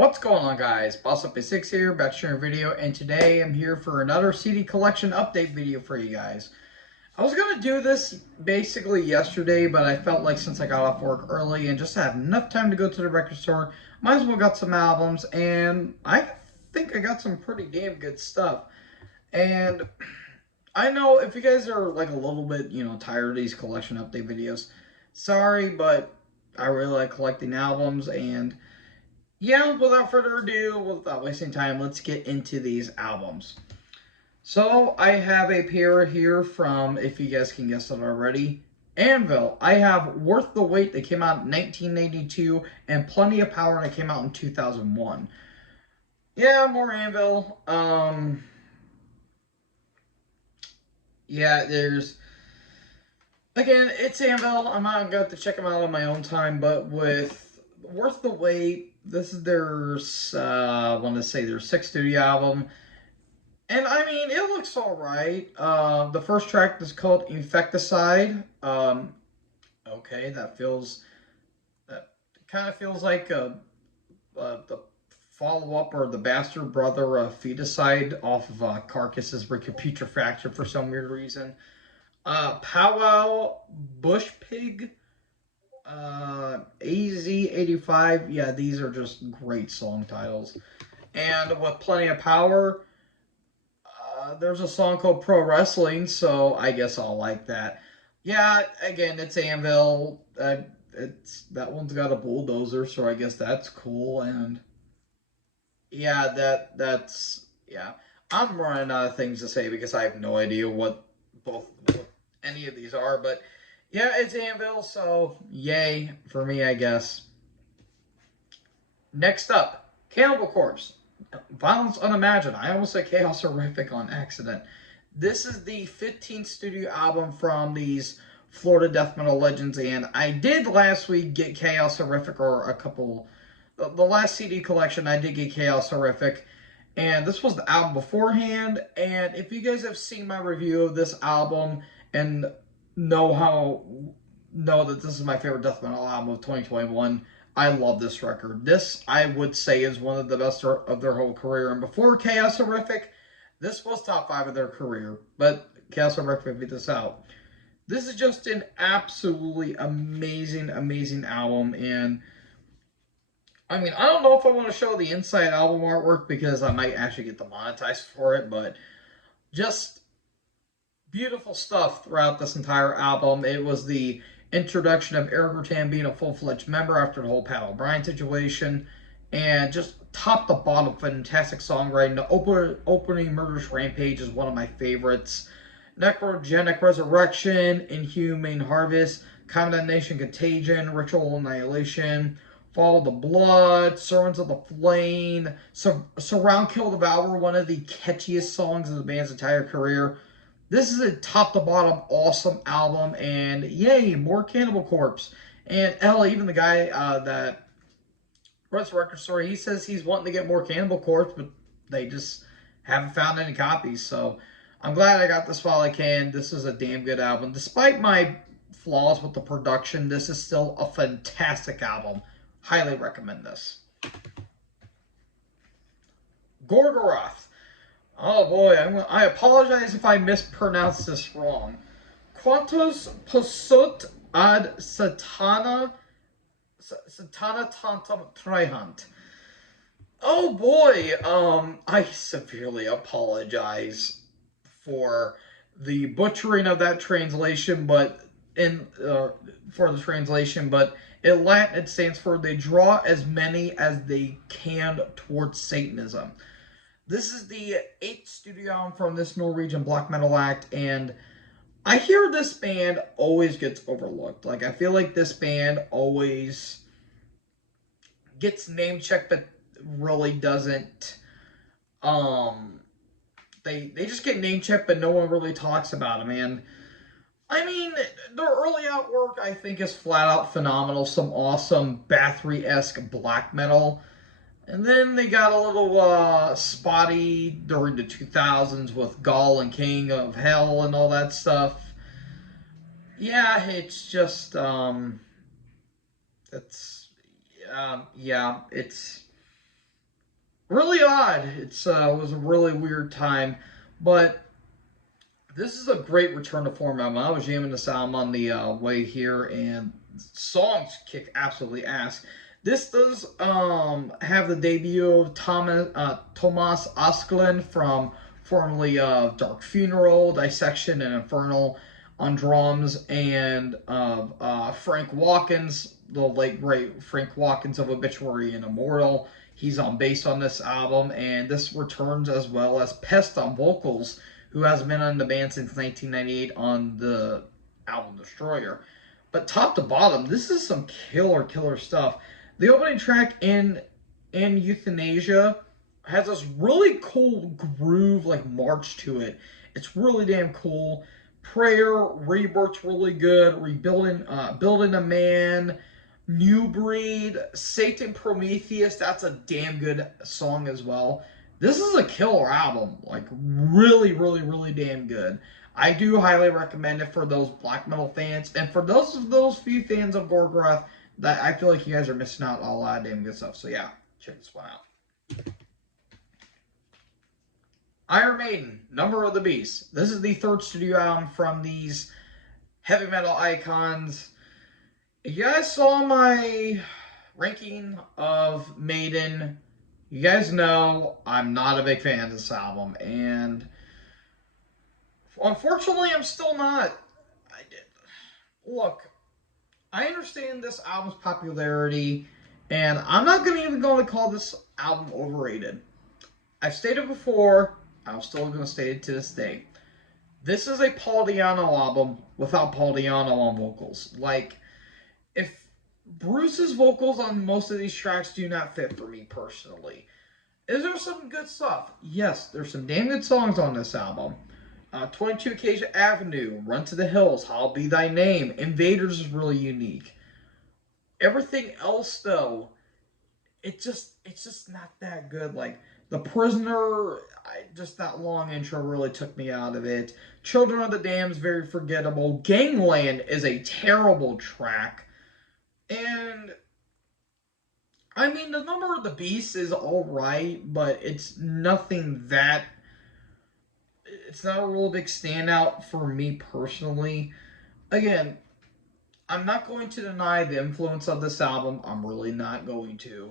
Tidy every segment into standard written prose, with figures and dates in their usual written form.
What's going on, guys? Boss Up 6 here, back sharing a video, and today I'm here for another CD collection update video for you guys. I was gonna do this basically yesterday, but I felt like since I got off work early and just had enough time to go to the record store, might as well got some albums, and I think I got some pretty damn good stuff. And I know if you guys are like a little bit, tired of these collection update videos, sorry, but I really like collecting albums and yeah, without further ado, without wasting time, let's get into these albums. So, I have a pair here from, if you guys can guess it already, Anvil. I have Worth the Wait that came out in 1982 and Plenty of Power that came out in 2001. Yeah, more Anvil. Yeah, again, it's Anvil. I'm not going to check them out on my own time, but with Worth the Wait, this is their, I want to say their sixth studio album. And I mean, it looks all right. The first track is called Infecticide. Okay, that kind of feels like the follow up or the bastard brother of Feticide off of Carcass's Putrefaction for some weird reason. Powwow, Bush Pig, AZ85. Yeah, these are just great song titles. And with Plenty of Power, there's a song called Pro Wrestling, so I guess I'll like that. Yeah, again, it's Anvil. It's that one's got a bulldozer, so I guess that's cool. And yeah, that's yeah. I'm running out of things to say because I have no idea what any of these are. But yeah, it's Anvil, so yay for me, I guess. Next up, Cannibal Corpse. Violence Unimagined. I almost said Chaos Horrific on accident. This is the 15th studio album from these Florida death metal legends, and I did last week get Chaos Horrific, or a couple. The last CD collection, I did get Chaos Horrific, and this was the album beforehand. And if you guys have seen my review of this album and know that this is my favorite death metal album of 2021, I love this record. This, I would say, is one of the best of their whole career. And before Chaos Horrific, this was top 5 of their career. But Chaos Horrific beat this out. This is just an absolutely amazing, amazing album. And I mean, I don't know if I want to show the inside album artwork because I might actually get demonetized for it. But just beautiful stuff throughout this entire album. It was the introduction of Eric Rutan being a full-fledged member after the whole Pat O'Brien situation, and just top to bottom, fantastic songwriting. The opening Murderous Rampage is one of my favorites. Necrogenic Resurrection, Inhumane Harvest, Condemnation Contagion, Ritual Annihilation, Follow the Blood, Servants of the Flame, Surround Kill Devour, one of the catchiest songs of the band's entire career. This is a top to bottom awesome album, and yay, more Cannibal Corpse. And hell, even the guy that runs the record store, he says he's wanting to get more Cannibal Corpse, but they just haven't found any copies. So I'm glad I got this while I can. This is a damn good album. Despite my flaws with the production, this is still a fantastic album. Highly recommend this. Gorgoroth. Oh boy, I apologize if I mispronounced this wrong. Quantos posut ad satana tantum trahant. Oh boy, I severely apologize for the butchering of that translation, but for the translation, but in Latin it stands for "they draw as many as they can towards Satanism." This is the 8th studio album from this Norwegian black metal act, and I hear this band always gets overlooked. Like, I feel like this band always gets name checked, but really doesn't. They just get name checked, but no one really talks about them. And I mean, their early outwork I think is flat out phenomenal. Some awesome Bathory-esque black metal. And then they got a little spotty during the 2000s with Gall and King of Hell and all that stuff. Yeah, it's just it's yeah, it's really odd. It was a really weird time, but this is a great return to form album. I was jamming this album on the way here, and songs kick absolutely ass. This does have the debut of Tomas Asklund from formerly Dark Funeral, Dissection, and Infernal on drums, and of Frank Watkins, the late great Frank Watkins of Obituary and Immortal. He's on bass on this album, and this returns as well as Pest on vocals, who has been on the band since 1998 on the album Destroyer. But top to bottom, this is some killer stuff. The opening track in Euthanasia has this really cool groove, like march to it. It's really damn cool. Prayer, Rebirth's really good. Building a Man, New Breed, Satan Prometheus. That's a damn good song as well. This is a killer album. Like really damn good. I do highly recommend it for those black metal fans, and for those few fans of Gorgoroth, that I feel like you guys are missing out on a lot of damn good stuff. So yeah, check this one out. Iron Maiden, Number of the Beast. This is the third studio album from these heavy metal icons. You guys saw my ranking of Maiden. You guys know I'm not a big fan of this album, and unfortunately, I'm still not. Look, I understand this album's popularity, and I'm not even going to call this album overrated. I've stated before, I'm still going to state it to this day. This is a Paul Di'Anno album without Paul Di'Anno on vocals. Like, if Bruce's vocals on most of these tracks do not fit for me personally. Is there some good stuff? Yes, there's some damn good songs on this album. 22 Acacia Avenue, Run to the Hills, Hallowed Be Thy Name, Invaders is really unique. Everything else, though, it's just not that good. Like The Prisoner, just that long intro really took me out of it. Children of the Damned is very forgettable. Gangland is a terrible track. And I mean, the Number of the Beast is alright, but it's nothing that. It's not a real big standout for me personally. Again, I'm not going to deny the influence of this album. I'm really not going to.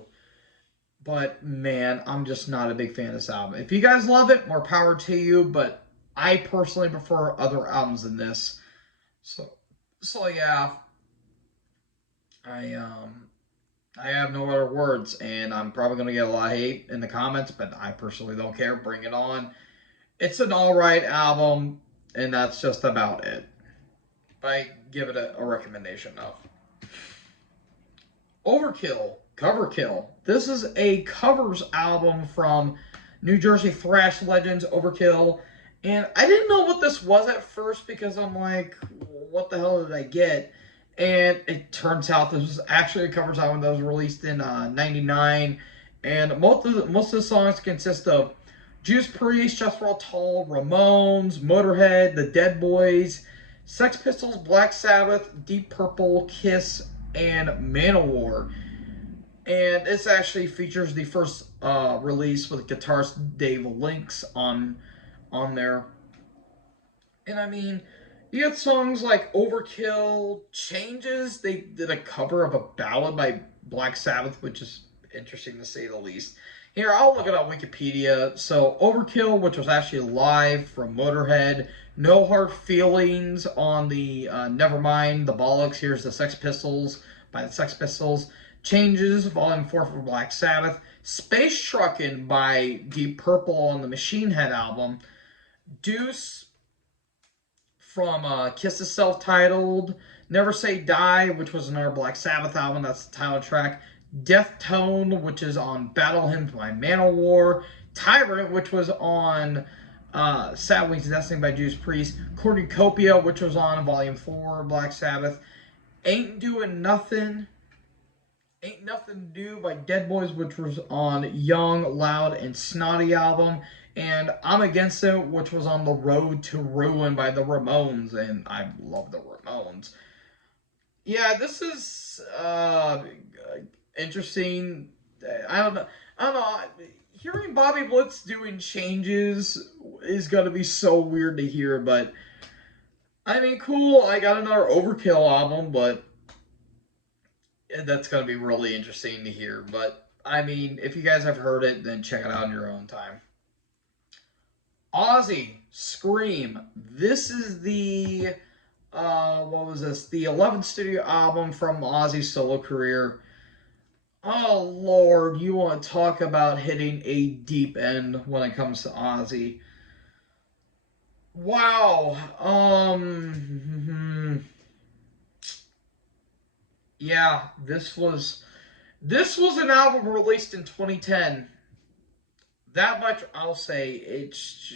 But man, I'm just not a big fan of this album. If you guys love it, more power to you. But I personally prefer other albums than this. So yeah, I I have no other words, and I'm probably gonna get a lot of hate in the comments, but I personally don't care. Bring it on. It's an alright album, and that's just about it. I give it a recommendation of. Overkill, Cover Kill. This is a covers album from New Jersey thrash legends Overkill. And I didn't know what this was at first because I'm like, what the hell did I get? And it turns out this was actually a covers album that was released in '99. And most of the songs consist of Judas Priest, Jethro Tull, Ramones, Motorhead, The Dead Boys, Sex Pistols, Black Sabbath, Deep Purple, Kiss, and Manowar. And this actually features the first release with guitarist Dave Links on there. And I mean, you got songs like Overkill, Changes. They did a cover of a ballad by Black Sabbath, which is interesting to say the least. Here, I'll look it up on Wikipedia. So, Overkill, which was actually live from Motorhead. No Hard Feelings on the Nevermind, the Bollocks. Here's the Sex Pistols by the Sex Pistols. Changes, Volume 4 for Black Sabbath. Space Truckin' by Deep Purple on the Machine Head album. Deuce from Kiss is self-titled. Never Say Die, which was another Black Sabbath album. That's the title track. Death Tone, which is on Battle Hymn by Manowar. Tyrant, which was on Sad Wings Destiny by Judas Priest. Cornucopia, which was on Volume 4, Black Sabbath. Ain't Doing Nothing. Ain't Nothing to Do by Dead Boys, which was on Young, Loud, and Snotty album. And I'm Against It, which was on The Road to Ruin by the Ramones. And I love the Ramones. Yeah, this is interesting. I don't know. hearing Bobby Blitz doing changes is gonna be so weird to hear, but I mean, cool. I got another Overkill album, but that's gonna be really interesting to hear. But I mean, if you guys have heard it, then check it out on your own time. Ozzy Scream. This is the what was this? The 11th studio album from Ozzy's solo career. Oh Lord, you want to talk about hitting a deep end when it comes to Ozzy. Wow. Yeah, this was an album released in 2010. That much I'll say. It's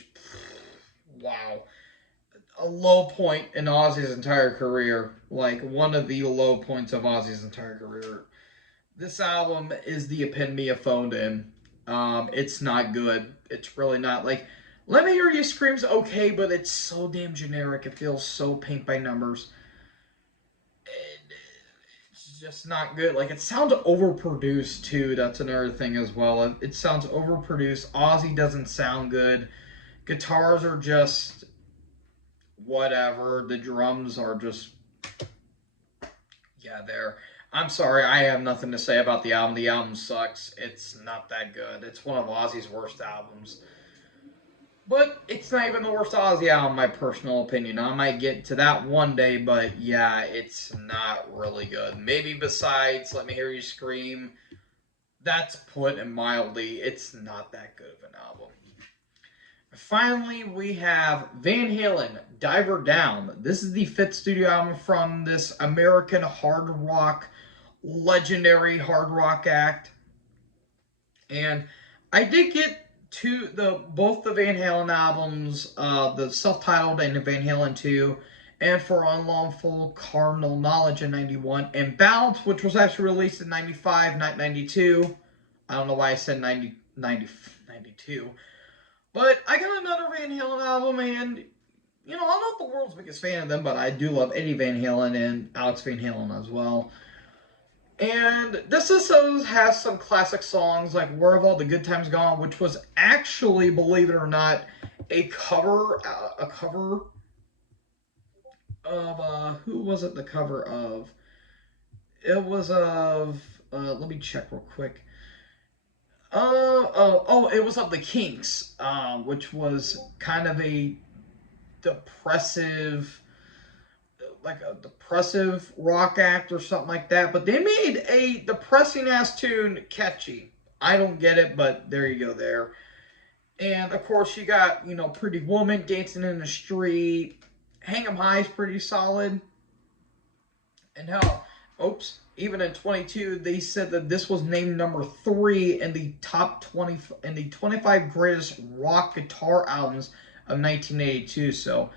wow. A low point in Ozzy's entire career. Like one of the low points of Ozzy's entire career. This album is the epitome of phoned in. It's not good. It's really not. Like, Let Me Hear You Scream's okay, but it's so damn generic. It feels so paint by numbers. It's just not good. Like, it sounds overproduced, too. That's another thing as well. It sounds overproduced. Ozzy doesn't sound good. Guitars are just whatever. The drums are just, yeah, there. I'm sorry, I have nothing to say about the album. The album sucks. It's not that good. It's one of Ozzy's worst albums. But it's not even the worst Ozzy album, in my personal opinion. I might get to that one day, but yeah, it's not really good. Maybe besides Let Me Hear You Scream, that's put it mildly. It's not that good of an album. Finally, we have Van Halen, Diver Down. This is the fifth studio album from this American hard rock, legendary hard rock act. And I did get to both the Van Halen albums, the self-titled and the Van Halen 2, and for Unlawful Carnal Knowledge in 91, and Balance, which was actually released in 95, not 92. I don't know why I said 92. But I got another Van Halen album, and, I'm not the world's biggest fan of them, but I do love Eddie Van Halen and Alex Van Halen as well. And this has some classic songs like Where Have All the Good Times Gone, which was actually, believe it or not, a cover of, who was it the cover of? It was of, let me check real quick. It was of the Kinks, which was kind of a depressive, like a depressive rock act or something like that. But they made a depressing ass tune catchy. I don't get it, but there you go there. And of course, you got Pretty Woman, Dancing in the Street, Hang 'Em High is pretty solid. And hell, even in 22, they said that this was named number 3 in the top 20 in the 25 greatest rock guitar albums of 1982. So,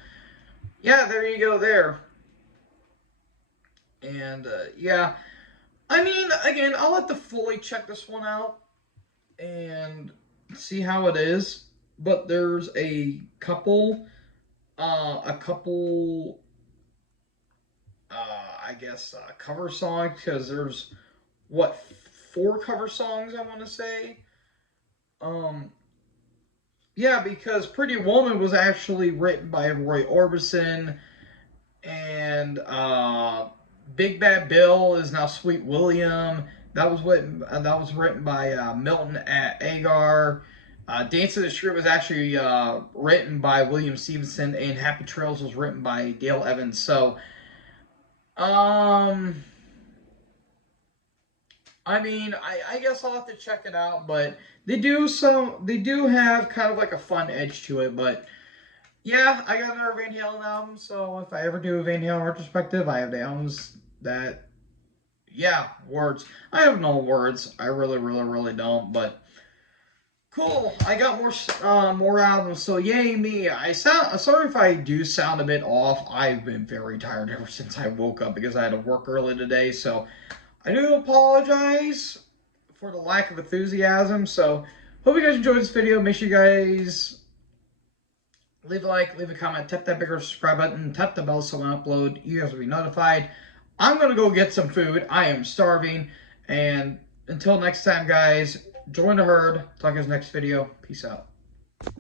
yeah, there you go there. And yeah, I mean, again, I'll have to fully check this one out and see how it is. But there's a couple I guess, cover songs, because there's what, 4 cover songs I want to say. Um, yeah, because Pretty Woman was actually written by Roy Orbison, and Big Bad Bill is now Sweet William. That was written by Milton Agar. Dance of the Street was actually written by William Stevenson, and Happy Trails was written by Dale Evans. So, um, I mean, I guess I'll have to check it out, but they do have kind of like a fun edge to it, but yeah, I got another Van Halen album, so if I ever do a Van Halen retrospective, I have the albums that, yeah, words. I have no words. I really, really, really don't, but cool. I got more albums, so yay me. Sorry if I do sound a bit off. I've been very tired ever since I woke up because I had to work early today, so I do apologize for the lack of enthusiasm. So hope you guys enjoyed this video. Make sure you guys leave a like, leave a comment, tap that bigger subscribe button, tap the bell so when I upload, you guys will be notified. I'm gonna go get some food. I am starving, and until next time, guys. Join the herd. Talk to you guys next video. Peace out.